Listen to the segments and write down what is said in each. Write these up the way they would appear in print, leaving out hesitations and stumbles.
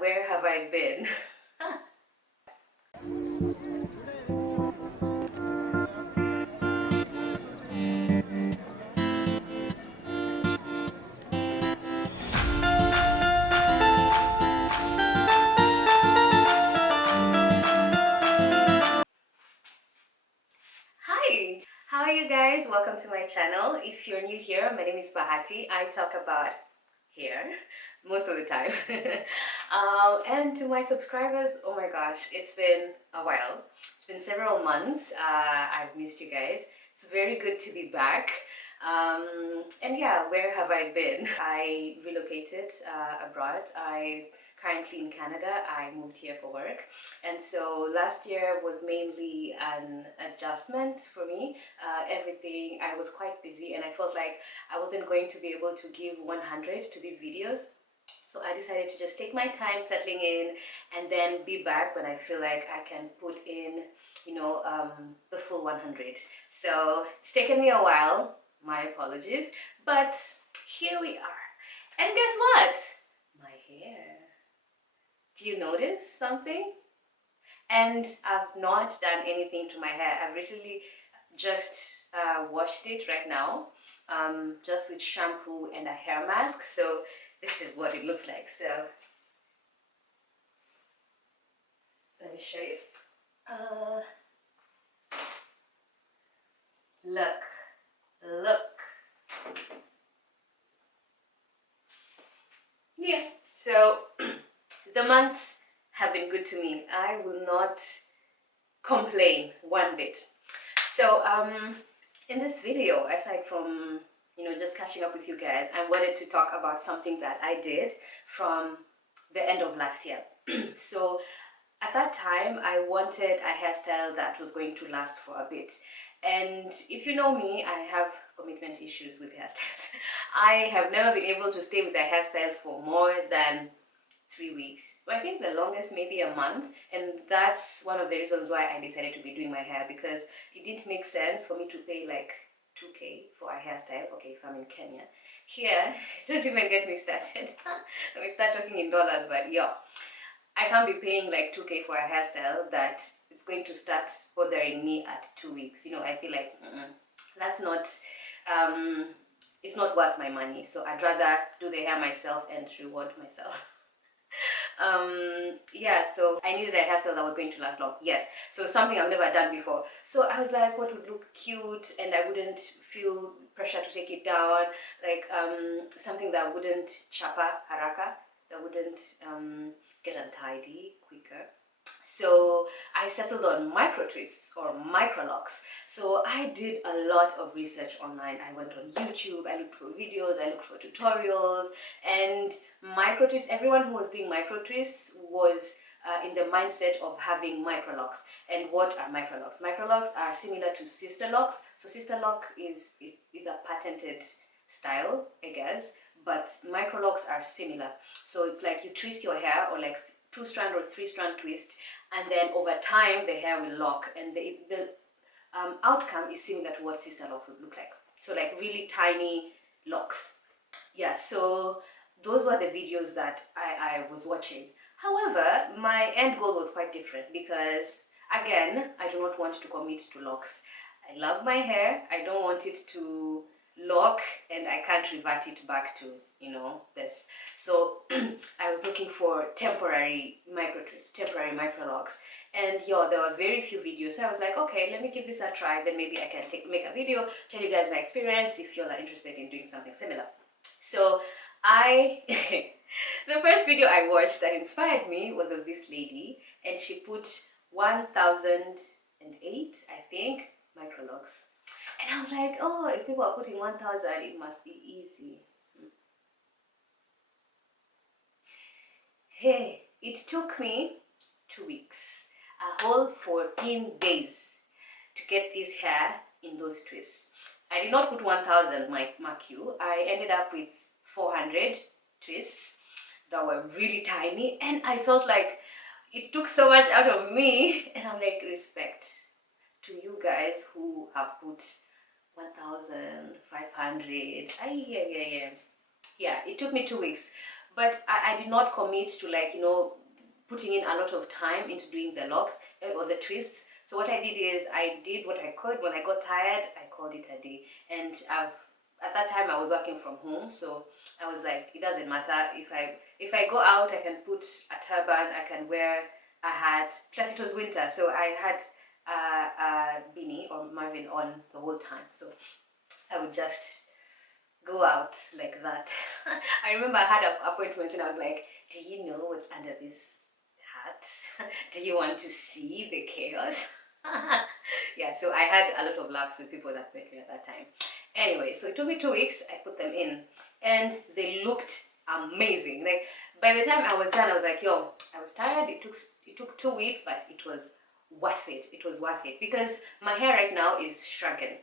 where have I been? Hi, how are you guys? Welcome to my channel. If you're new here, my name is Bahati. I talk about hair most of the time. And to my subscribers, oh my gosh, it's been a while. It's been several months. I've missed you guys. It's very good to be back. And yeah, where have I been? I relocated abroad. I currently in Canada. I moved here for work, and so last year was mainly an adjustment for me. Everything, I was quite busy and I felt like I wasn't going to be able to give 100 to these videos. So I decided to just take my time settling in and then be back when I feel like I can put in, the full 100. So it's taken me a while, my apologies, but here we are. And guess what? My hair. Do you notice something? And I've not done anything to my hair. I've recently just washed it right now, just with shampoo and a hair mask. So this is what it looks like. So let me show you. Look. Yeah. So the months have been good to me. I will not complain one bit. So in this video, aside from just catching up with you guys, I wanted to talk about something that I did from the end of last year. So at that time I wanted a hairstyle that was going to last for a bit, and if you know me, I have commitment issues with hairstyles. I have never been able to stay with a hairstyle for more than 3 weeks. I think the longest maybe a month, and that's one of the reasons why I decided to be doing my hair, because it didn't make sense for me to pay like 2K for a hairstyle. Okay, if I'm in Kenya. Here, don't even get me started. Let me start talking in dollars, but yeah, I can't be paying like 2K for a hairstyle that it's going to start bothering me at 2 weeks. I feel like that's not it's not worth my money, so I'd rather do the hair myself and reward myself. Yeah, so I needed a hairstyle that was going to last long. Yes, so something I've never done before. So I was like, what would look cute and I wouldn't feel pressure to take it down, like something that wouldn't chapa haraka, that wouldn't get untidy quicker. So I settled on Microtwists or Microlocs. So I did a lot of research online. I went on YouTube, I looked for videos, I looked for tutorials, and Microtwists, everyone who was doing Microtwists was in the mindset of having Microlocs. And what are Microlocs? Microlocs are similar to sister locks. So sister lock is a patented style, I guess, but Microlocs are similar. So it's like you twist your hair, or like 2-strand or 3-strand twist, and then over time the hair will lock, and the outcome is similar to what sister locks would look like. So like really tiny locks. Yeah, so those were the videos that I was watching. However, my end goal was quite different, because again, I do not want to commit to locks. I love my hair. I don't want it to lock and I can't revert it back to this. So I was looking for temporary microtwists, temporary microlocks, and there were very few videos. So I was like, okay, let me give this a try, then maybe I can make a video, tell you guys my experience if you're interested in doing something similar. So the first video I watched that inspired me was of this lady, and she put 1008, I think, microlocks. And I was like, oh, if people are putting 1000, it must be easy. Hey, it took me 2 weeks, a whole 14 days to get this hair in those twists. I did not put 1000, mark you. I ended up with 400 twists that were really tiny, and I felt like it took so much out of me. And I'm like, respect to you guys who have put 1500. Yeah, it took me 2 weeks, but I did not commit to, like, you know, putting in a lot of time into doing the locks or the twists. So what I did is I did what I could. When I got tired, I called it a day. And at that time I was working from home, so I was like, it doesn't matter if I go out, I can put a turban, I can wear a hat. Plus it was winter, so I had a beanie or Marvin on the whole time. So I would just go out like that. I remember I had an appointment and I was like, do you know what's under this hat? Do you want to see the chaos? Yeah, so I had a lot of laughs with people that met me at that time. Anyway, so it took me 2 weeks. I put them in and they looked amazing. Like, by the time I was done, I was like, yo, I was tired. It took 2 weeks, but it was worth it. It was worth it because my hair right now is shrunken.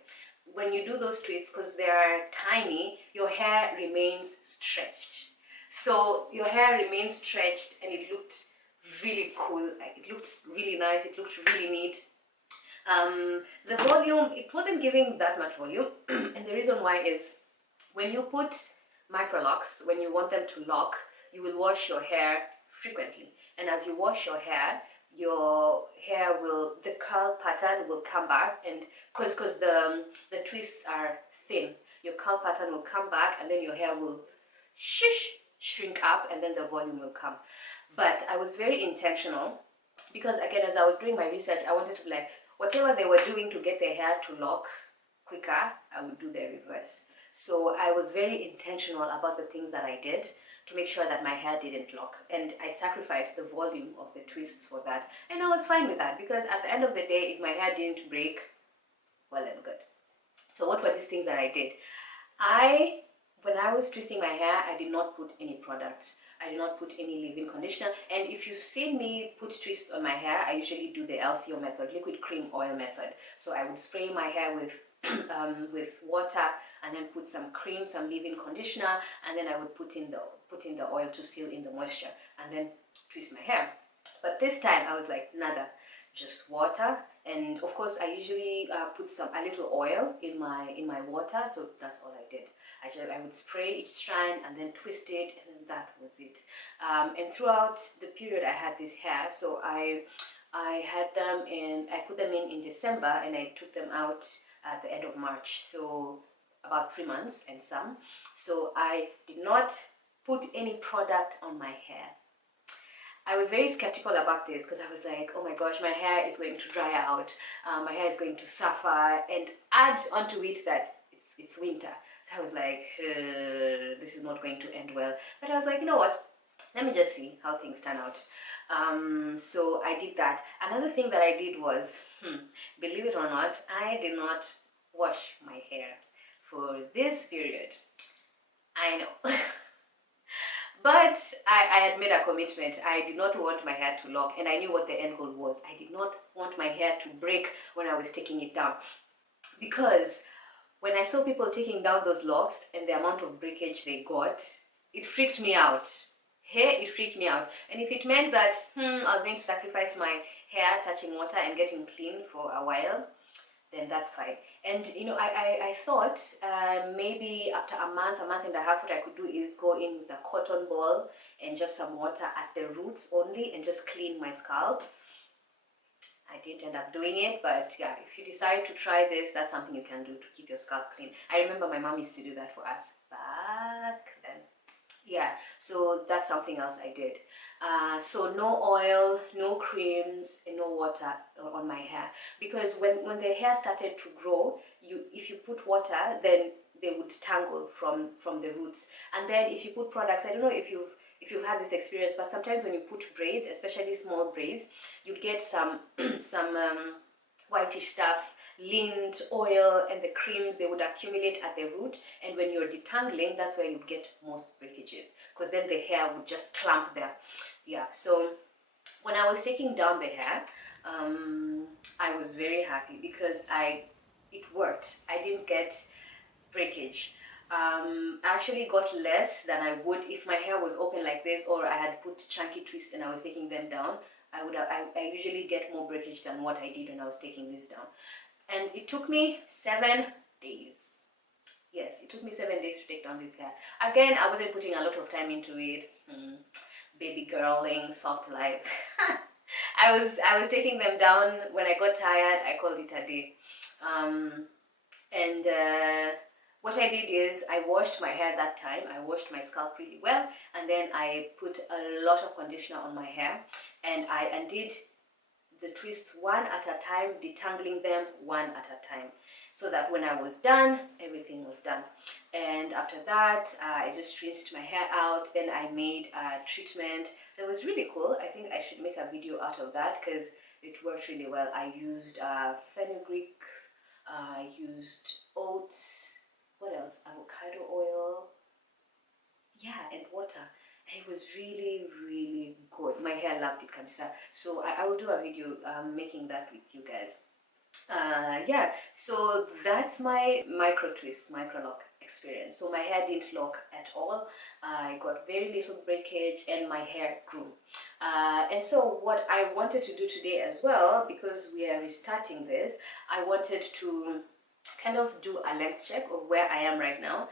When you do those twists, because they are tiny, your hair remains stretched. So your hair remains stretched and it looked really cool. Like, it looked really nice. It looked really neat. The volume, it wasn't giving that much volume. And the reason why is when you put Microlocs, when you want them to lock, you will wash your hair frequently. And as you wash your hair will, the curl pattern will come back, and because the twists are thin, your curl pattern will come back and then your hair will shrink up and then the volume will come. But I was very intentional because, again, as I was doing my research, I wanted to be like, whatever they were doing to get their hair to lock quicker, I would do the reverse. So I was very intentional about the things that I did to make sure that my hair didn't lock, and I sacrificed the volume of the twists for that, and I was fine with that because at the end of the day, if my hair didn't break, well and good. So what were these things that I did? When I was twisting my hair, I did not put any products. I did not put any leave-in conditioner. And if you've seen me put twists on my hair, I usually do the LCO method, liquid cream oil method. So I would spray my hair with water and then put some cream, some leave-in conditioner, and then I would put in the oil to seal in the moisture and then twist my hair. But this time I was like, nada, just water. And of course I usually put a little oil in my water, so that's all I did. I would spray each strand and then twist it, and then that was it. And throughout the period I had this hair, so I had them in, I put them in December and I took them out at the end of March, so about 3 months and some. So I did not put any product on my hair. I was very skeptical about this because I was like, oh my gosh, my hair is going to dry out, my hair is going to suffer, and add onto it that it's winter. So I was like, this is not going to end well. But I was like, you know what? Let me just see how things turn out. So I did that. Another thing that I did was, believe it or not, I did not wash my hair for this period. I know. But I had made a commitment. I did not want my hair to lock, and I knew what the end goal was. I did not want my hair to break when I was taking it down, because when I saw people taking down those locks and the amount of breakage they got, it freaked me out. It freaked me out. And if it meant that I was going to sacrifice my hair touching water and getting clean for a while, then that's fine. And you know, I thought maybe after a month and a half, what I could do is go in with a cotton ball and just some water at the roots only and just clean my scalp. I didn't end up doing it, but yeah, if you decide to try this, that's something you can do to keep your scalp clean. I remember my mom used to do that for us back then. Yeah, so that's something else I did. So no oil, no creams, and no water on my hair, because when the hair started to grow, if you put water, then they would tangle from the roots. And then if you put products, I don't know if you've had this experience, but sometimes when you put braids, especially small braids, you get some whitish stuff, lint, oil, and the creams, they would accumulate at the root, and when you're detangling, that's where you get most breakages, because then the hair would just clump there. Yeah, so when I was taking down the hair, I was very happy because it worked. I didn't get breakage. I actually got less than I would if my hair was open like this, or I had put chunky twists and I was taking them down. I usually get more breakage than what I did when I was taking this down. And it took me 7 days. Yes, it took me 7 days to take down this hair. Again, I wasn't putting a lot of time into it. baby girling, soft life. I was taking them down when I got tired. I called it a day. And what I did is I washed my hair that time. I washed my scalp really well, and then I put a lot of conditioner on my hair, and I undid the twists one at a time, detangling them one at a time, so that when I was done, everything was done. And after that, I just rinsed my hair out. Then I made a treatment that was really cool. I think I should make a video out of that because it worked really well. I used fenugreek, I used oats, what else? Avocado oil, yeah, and water. And it was really, really good. My hair loved it, Kamsa. So I will do a video making that with you guys. Yeah, so that's my micro twist, microlock experience. So my hair didn't lock at all. I got very little breakage and my hair grew. And so what I wanted to do today as well, because we are restarting this, I wanted to kind of do a length check of where I am right now.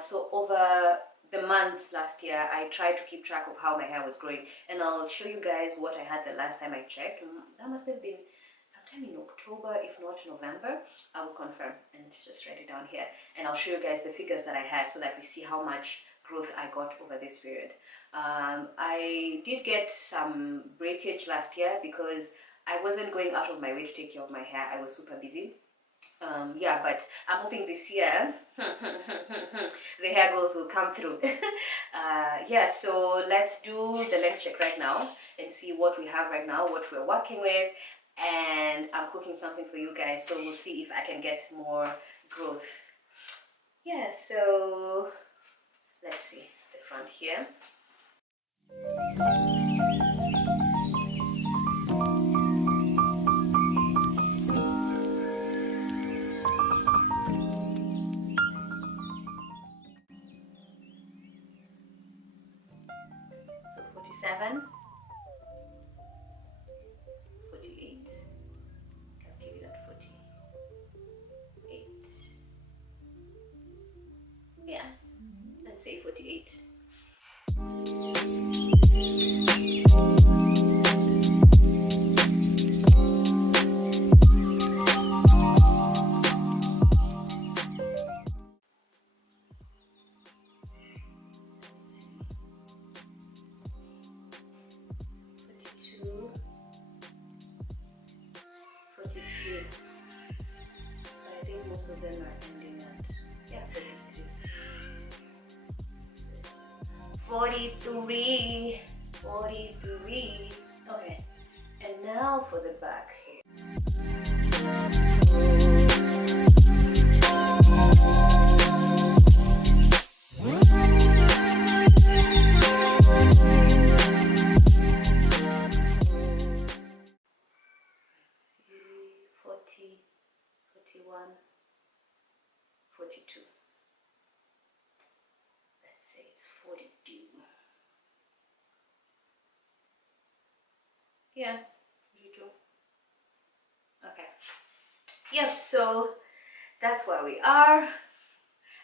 So over the months last year, I tried to keep track of how my hair was growing, and I'll show you guys what I had the last time I checked. That must have been sometime in October, if not November. I will confirm and just write it down here, and I'll show you guys the figures that I had so that we see how much growth I got over this period. I did get some breakage last year because I wasn't going out of my way to take care of my hair. I was super busy. Yeah, but I'm hoping this year the hair growth will come through. Yeah, so let's do the length check right now and see what we have right now, what we're working with, and I'm cooking something for you guys, so we'll see if I can get more growth. Yeah, so let's see the front here. So 47, 48, I'll give it at 48. Yeah, let's say 48. I think most of them are ending at, yeah, 43. 43. Okay, and now for the back here. Let's say it's 42. Yeah, 42. Okay. Yep, so that's where we are.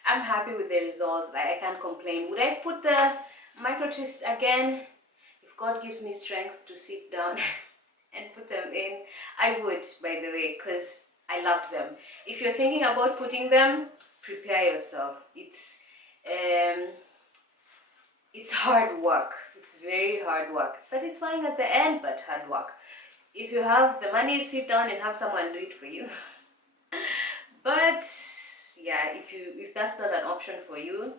I'm happy with the results. Like, I can't complain. Would I put the micro twist again? If God gives me strength to sit down and put them in, I would, by the way, because I loved them. If you're thinking about putting them, prepare yourself. It's hard work. It's very hard work. Satisfying at the end, but hard work. If you have the money, sit down and have someone do it for you. But yeah, if that's not an option for you,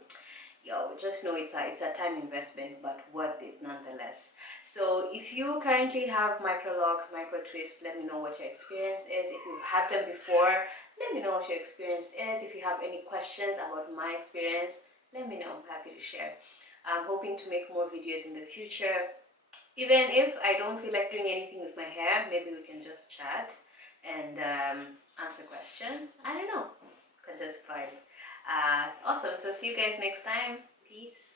yo, just know it's a time investment, but worth it nonetheless. So if you currently have microlocs, micro twists, let me know what your experience is. If you've had them before, let me know what your experience is. If you have any questions about my experience, let me know. I'm happy to share. I'm hoping to make more videos in the future. Even if I don't feel like doing anything with my hair, maybe we can just chat and answer questions. I don't know. Can just vibe. Awesome. So see you guys next time. Peace.